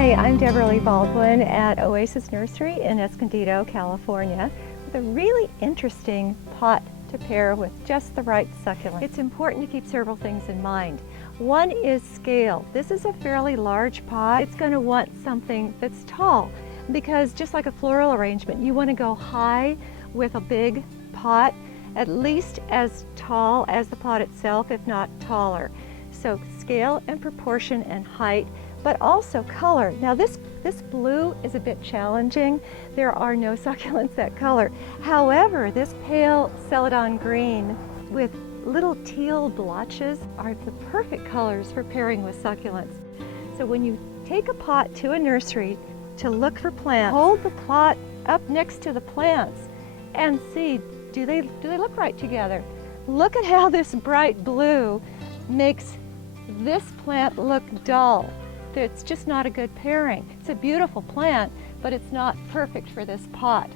Hi, I'm Debra Lee Baldwin at Oasis Nursery in Escondido, California, with a really interesting pot to pair with just the right succulent. It's important to keep several things in mind. One is scale. This is a fairly large pot. It's going to want something that's tall because just like a floral arrangement, you want to go high with a big pot, at least as tall as the pot itself, if not taller. So scale and proportion and height, but also color. Now this blue is a bit challenging. There are no succulents that color. However, this pale celadon green with little teal blotches are the perfect colors for pairing with succulents. So when you take a pot to a nursery to look for plants, hold the pot up next to the plants and see, do they look right together? Look at how this bright blue makes this plant look dull. It's just not a good pairing. It's a beautiful plant, but it's not perfect for this pot.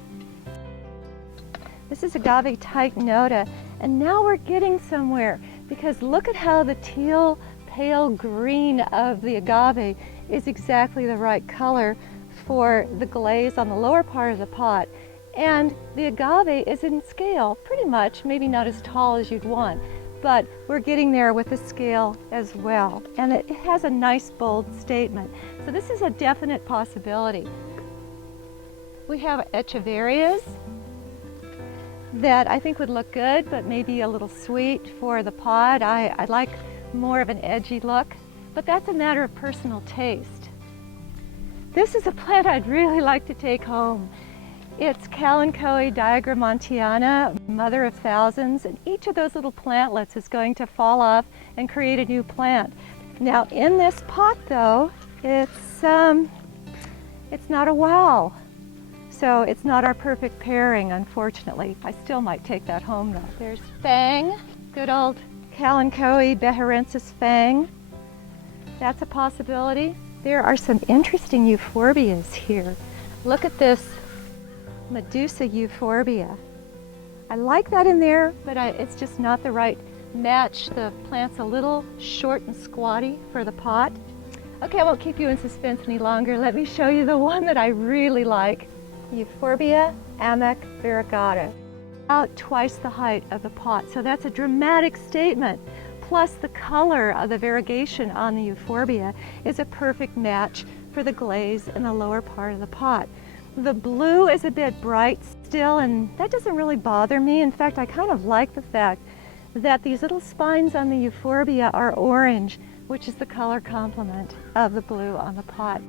This is Agave Titanota, and now we're getting somewhere because look at how the teal pale green of the agave is exactly the right color for the glaze on the lower part of the pot. And the agave is in scale, pretty much, maybe not as tall as you'd want, but we're getting there with the scale as well. And it has a nice bold statement. So this is a definite possibility. We have echeverias that I think would look good, but maybe a little sweet for the pot. I like more of an edgy look, but that's a matter of personal taste. This is a plant I'd really like to take home. It's Kalanchoe diagramontiana, mother of thousands, and each of those little plantlets is going to fall off and create a new plant. Now in this pot though, it's not a wow. So it's not our perfect pairing, unfortunately. I still might take that home though. There's Fang, good old Kalanchoe beharensis Fang. That's a possibility. There are some interesting euphorbias here. Look at this Medusa euphorbia. I like that in there, but it's just not the right match. The plant's a little short and squatty for the pot. Okay, I won't keep you in suspense any longer. Let me show you the one that I really like. Euphorbia amec variegata. About twice the height of the pot, so that's a dramatic statement. Plus the color of the variegation on the euphorbia is a perfect match for the glaze in the lower part of the pot. The blue is a bit bright still, and that doesn't really bother me. In fact, I kind of like the fact that these little spines on the euphorbia are orange, which is the color complement of the blue on the pot.